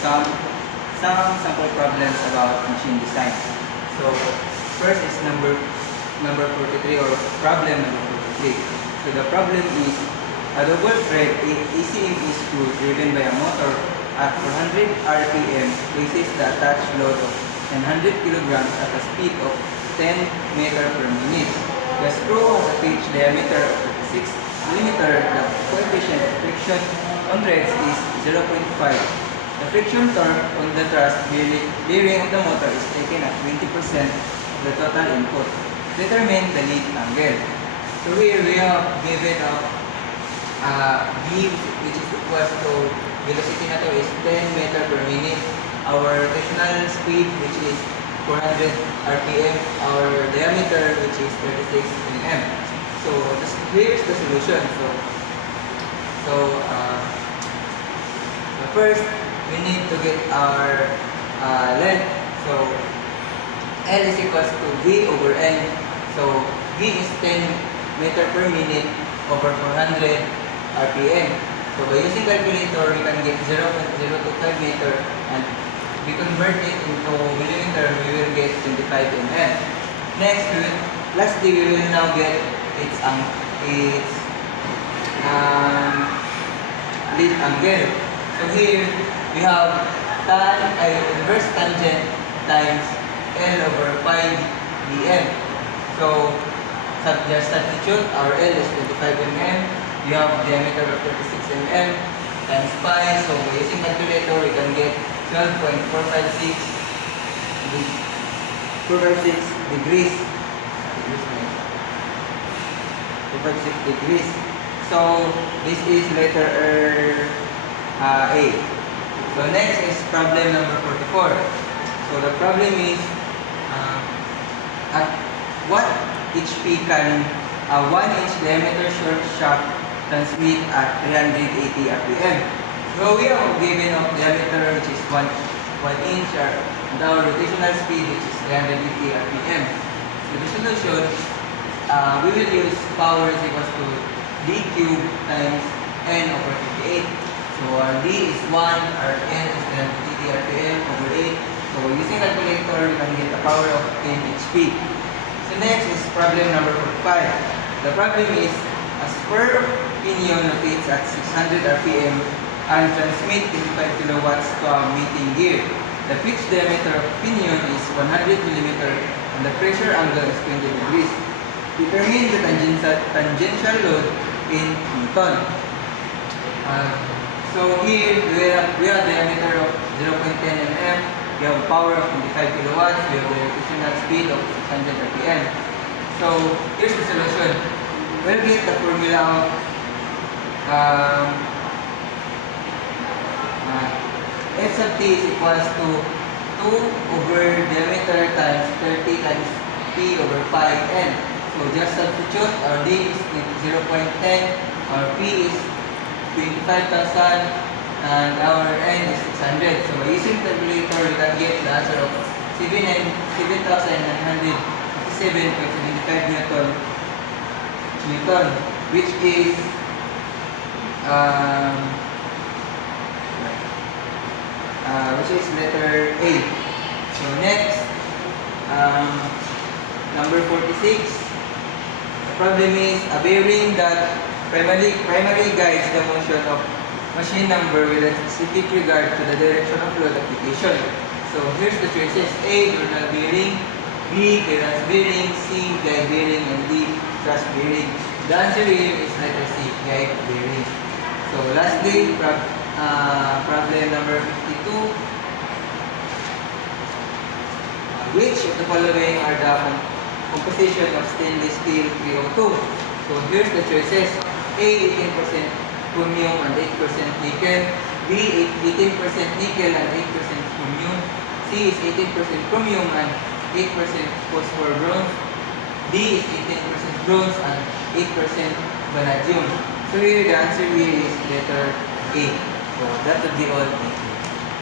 some sample problems about machine design. So first is number 43, or problem number 43. So the problem is a double thread ECM screw driven by a motor at 400 RPM places the attached load of 100 kilograms at a speed of 10 meter per minute. The screw has a pitch diameter of 36 millimeter. The coefficient of friction on threads is 0.5. The friction torque on the thrust bearing of the motor is taken at 20% of the total input. Determine the lead angle. So here we have given v which is equal to velocity na to is 10 meter per minute. Our rotational speed which is 400 RPM. Our diameter which is 36 mm. So here's the solution. So first we need to get our length. So L is equals to V over N. So V is 10 meter per minute over 400 RPM. So by using calculator, we can get 0.025 meter, and we convert it into millimeter, we will get 25 mm. Next, lastly, we will now get its lead angle. So here we have inverse tangent times L over pi dm. So just substitute, our L is 25 mm. We have diameter of 36 mm times pi. So using calculator, we can get 12.456 degrees. 456 degrees. So this is letter A. So next is problem number 44. So the problem is at what HP can a 1-inch diameter short shaft transmit at 380 RPM? So we are given of diameter which is 1 inch, and our rotational speed which is 380 RPM. So the solution, we will use power is equals to D cubed times N over 58. So our D is 1, our N is 380 RPM over 8. So using calculator, we can get the power of 10 HP. So next is problem number 45. The problem is a spur pinion rotates at 600 RPM and transmits 25 kilowatts to a mating gear. The pitch diameter of pinion is 100 mm and the pressure angle is 20 degrees. Determine the tangential load in Newton. So here we have diameter of 0.10 mm. We have power of 25 kilowatts. We have the rotational speed of 600 RPM. So here's the solution. We'll get the formula of F sub t is equals to 2 over diameter times 30 times P over pi n. So just substitute, our D is 0.10, our P is 25,000, and our N is 600. So by using calculator, we can get the answer of 7,957.75 Newton, which is letter A. So next, number 46. The problem is a bearing that primarily guides the motion of machine number with a specific regard to the direction of load application. So here's the choices: A, journal bearing; B, clearance bearing; C, guide bearing; and D, thrust bearing. The answer here is letter C, guide bearing. So lastly, problem number 52. Which of the following are the composition of stainless steel 302? So here's the choices: A, 18% chromium and 8% nickel; B, 18% nickel and 8% chromium; C is 18% chromium and 8% phosphor bronze; D is 18% bronze and 8% vanadium. So here the answer here is letter A. So that would be all.